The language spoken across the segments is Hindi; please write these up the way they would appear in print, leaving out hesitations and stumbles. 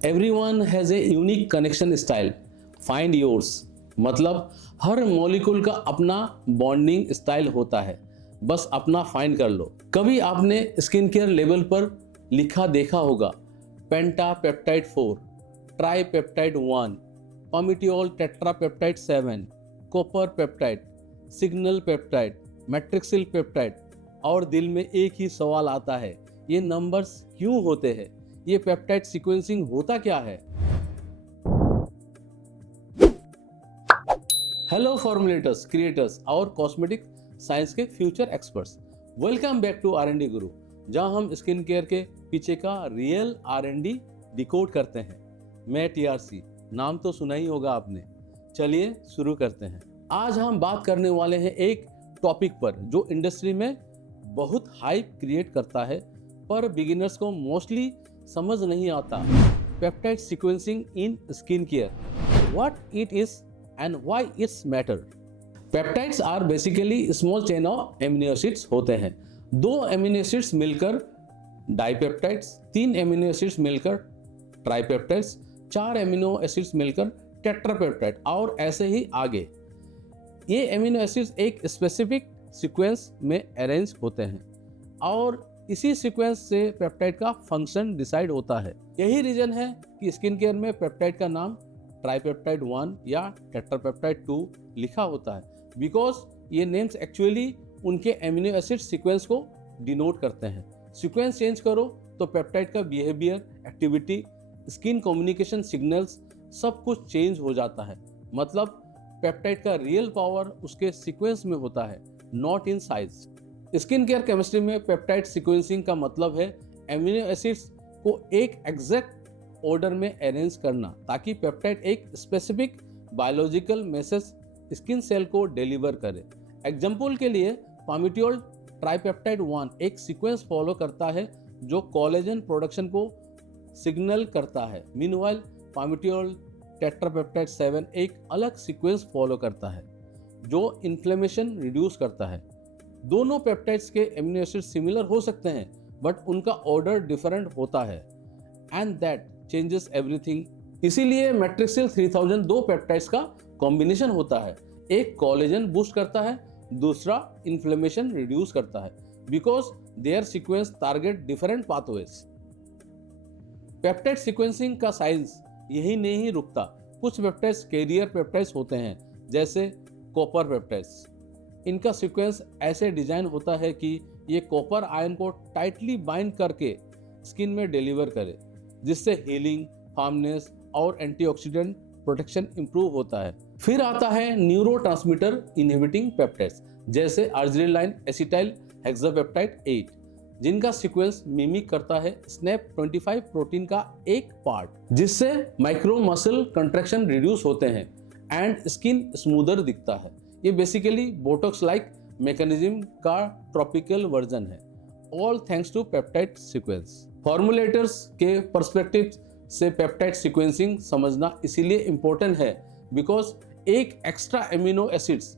Everyone has a unique connection style, find yours. मतलब हर मॉलिक्यूल का अपना बॉन्डिंग स्टाइल होता है, बस अपना फाइंड कर लो। कभी आपने स्किन केयर लेबल पर लिखा देखा होगा pentapeptide 4, tripeptide 1, palmitoyl tetrapeptide 7, copper peptide, signal peptide, Matrixyl peptide, और दिल में एक ही सवाल आता है, ये नंबर्स क्यों होते हैं? ये पेप्टाइड सीक्वेंसिंग होता क्या है? हेलो फॉर्मुलेटर्स, क्रिएटर्स और कॉस्मेटिक साइंस के future experts, welcome back to R&D Guru, जहां हम स्किन केयर के पीछे का रियल R&D डिकोड करते हैं। मैं TRC, नाम तो सुना ही होगा आपने। चलिए शुरू करते हैं। आज हम बात करने वाले हैं एक टॉपिक पर जो इंडस्ट्री में बहुत हाइप क्रिएट करता है, पर बिगिनर्स को मोस्टली समझ नहीं आता। Peptide sequencing in skin care, what it is and why it's matter. Peptides are basically small chain of amino acids होते हैं। 2 एमिनो एसिड्स मिलकर डाइपेप्टाइड्स, 3 एमिनो एसिड्स मिलकर ट्राइपेप्टाइड्स, 4 एमिनो एसिड्स मिलकर टेट्रापेप्टाइड और ऐसे ही आगे। ये एमिनो एसिड्स एक स्पेसिफिक सीक्वेंस में अरेंज होते हैं और इसी सीक्वेंस से पेप्टाइड का फंक्शन डिसाइड होता है। यही रीजन है कि स्किन केयर में पेप्टाइड का नाम ट्राईपेप्टाइड 1 या टेट्रापेप्टाइड 2 लिखा होता है, बिकॉज ये नेम्स एक्चुअली उनके एमिनो एसिड सीक्वेंस को डिनोट करते हैं। सीक्वेंस चेंज करो तो पेप्टाइड का behaviour, activity, skin communication signals सब कुछ चेंज हो जाता है। मतलब पेप्टाइड का रियल पावर उसके सीक्वेंस में होता है, not in size. Skin care chemistry में पेप्टाइड सीक्वेंसिंग का मतलब है एमिनो एसिड्स को एक एग्जैक्ट ऑर्डर में अरेंज करना, ताकि पेप्टाइड एक specific biological message skin cell को डिलीवर करे। एग्जाम्पल के लिए पामिटियोल ट्राईपेप्टाइड 1 एक सीक्वेंस फॉलो करता है जो कोलेजन प्रोडक्शन को सिग्नल करता है। मीनवाइल पामिटियोल टेट्रापेप्टाइड 7 एक अलग सीक्वेंस फॉलो करता है जो इन्फ्लेमेशन रिड्यूस करता है। दोनों पेप्टाइड्स के एमिनो एसिड सिमिलर हो सकते हैं, बट उनका ऑर्डर डिफरेंट होता है, एंड दैट चेंजेस एवरीथिंग। इसीलिए मैट्रिक्सिल 3000 2 पेप्टाइड्स का कॉम्बिनेशन होता है। एक कोलेजन बूस्ट करता है, दूसरा इन्फ्लेमेशन रिड्यूस करता है, because their sequence target different pathways. Peptide sequencing का साइंस यही नहीं रुकता। कुछ पेप्टाइड्स कैरियर पेप्टाइड्स होते हैं, जैसे कॉपर पेप्टाइड्स। इनका सीक्वेंस ऐसे डिजाइन होता है कि ये कॉपर आयन को टाइटली बाइंड करके स्किन में डिलीवर करे, जिससे हीलिंग, फार्मनेस और एंटीऑक्सीडेंट प्रोटेक्शन इंप्रूव होता है। फिर आता है न्यूरोट्रांसमीटर इनहिबिटिंग पेप्टाइड्स, जैसे अर्जिनिलाइन एसिटाइल हेक्सापेप्टाइड 8, जिनका सीक्वेंस मिमिक करता है SNAP25 प्रोटीन का एक पार्ट, जिससे माइक्रो मसल कंट्रैक्शन रिड्यूस होते हैं एंड स्किन स्मूदर दिखता है। ये बेसिकली बोटॉक्स लाइक मैकेनिज्म का ट्रॉपिकल वर्जन है, all thanks to peptide sequence. Formulators के पर्सपेक्टिव से पेप्टाइड सीक्वेंसिंग समझना इसीलिए इम्पोर्टेंट है, बिकॉज एक एक्स्ट्रा एमिनो एसिड्स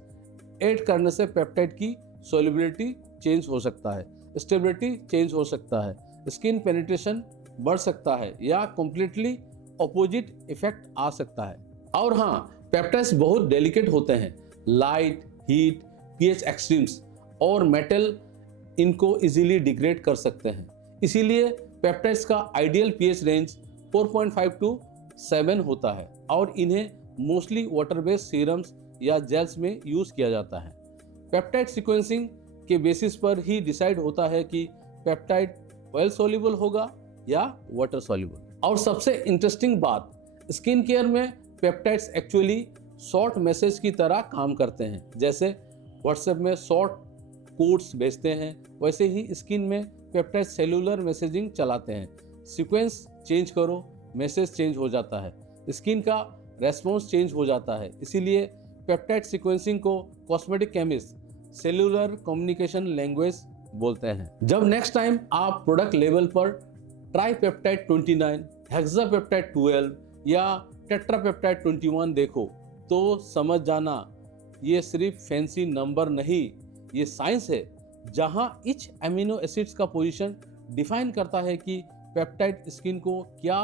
ऐड करने से पेप्टाइड की सोल्युबिलिटी चेंज हो सकता है, स्टेबिलिटी चेंज हो सकता है, स्किन पेनिट्रेशन बढ़ सकता है या कंप्लीटली ऑपोजिट इफेक्ट आ सकता है। और हाँ, पेप्टाइड्स बहुत डेलिकेट होते हैं। लाइट, हीट, pH एक्सट्रीम्स और मेटल इनको इजीली डिग्रेड कर सकते हैं। इसीलिए पेप्टाइड्स का आइडियल pH रेंज 4.5 to 7 होता है और इन्हें मोस्टली वाटर बेस्ड सीरम्स या जेल्स में यूज किया जाता है। पेप्टाइड सीक्वेंसिंग के बेसिस पर ही डिसाइड होता है कि पेप्टाइड ऑयल सॉल्युबल होगा या वाटर सॉल्युबल। और सबसे इंटरेस्टिंग बात, स्किन केयर में पेप्टाइड्स एक्चुअली शॉर्ट मैसेज की तरह काम करते हैं। जैसे व्हाट्सएप में शॉर्ट कोड्स भेजते हैं, वैसे ही स्किन में पेप्टाइड सेलुलर मैसेजिंग चलाते हैं। सीक्वेंस चेंज करो, मैसेज चेंज हो जाता है, स्किन का रेस्पॉन्स चेंज हो जाता है। इसीलिए पेप्टाइड सीक्वेंसिंग को cosmetic chemist cellular communication language बोलते हैं। जब नेक्स्ट टाइम आप प्रोडक्ट लेवल पर ट्राईपेप्टाइड 29, हेक्सापेप्टाइड 12 या टेट्रापेप्टाइड 21 देखो तो समझ जाना, ये सिर्फ फैंसी नंबर नहीं, ये साइंस है, जहां ईच एमिनो एसिड्स का पोजीशन डिफाइन करता है कि पेप्टाइड स्किन को क्या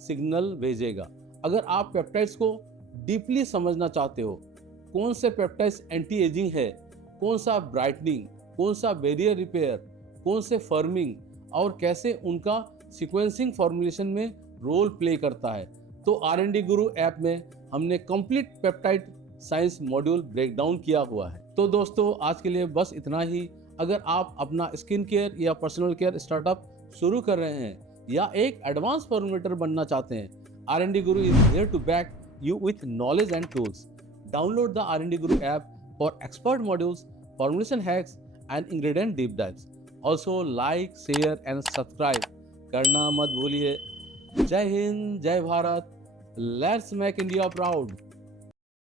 सिग्नल भेजेगा। अगर आप पेप्टाइड्स को डीपली समझना चाहते हो, कौन से पेप्टाइड्स एंटी एजिंग है, कौन सा ब्राइटनिंग, कौन सा बैरियर रिपेयर, कौन से फर्मिंग और कैसे उनका सीक्वेंसिंग फॉर्मुलेशन में रोल प्ले करता है, तो R&D गुरु ऐप में हमने complete peptide science module break down किया हुआ है। तो दोस्तों आज के लिए बस इतना ही। अगर आप अपना स्किन केयर या पर्सनल केयर स्टार्टअप शुरू कर रहे हैं या एक एडवांस फॉर्मुलेटर बनना चाहते हैं, R&D Guru is here to back you with knowledge and tools. Download the R&D Guru app for expert modules, formulation hacks, and ingredient deep dives. Also like, share and subscribe करना मत भूलिए। जय हिंद, जय Bharat, let's make India proud.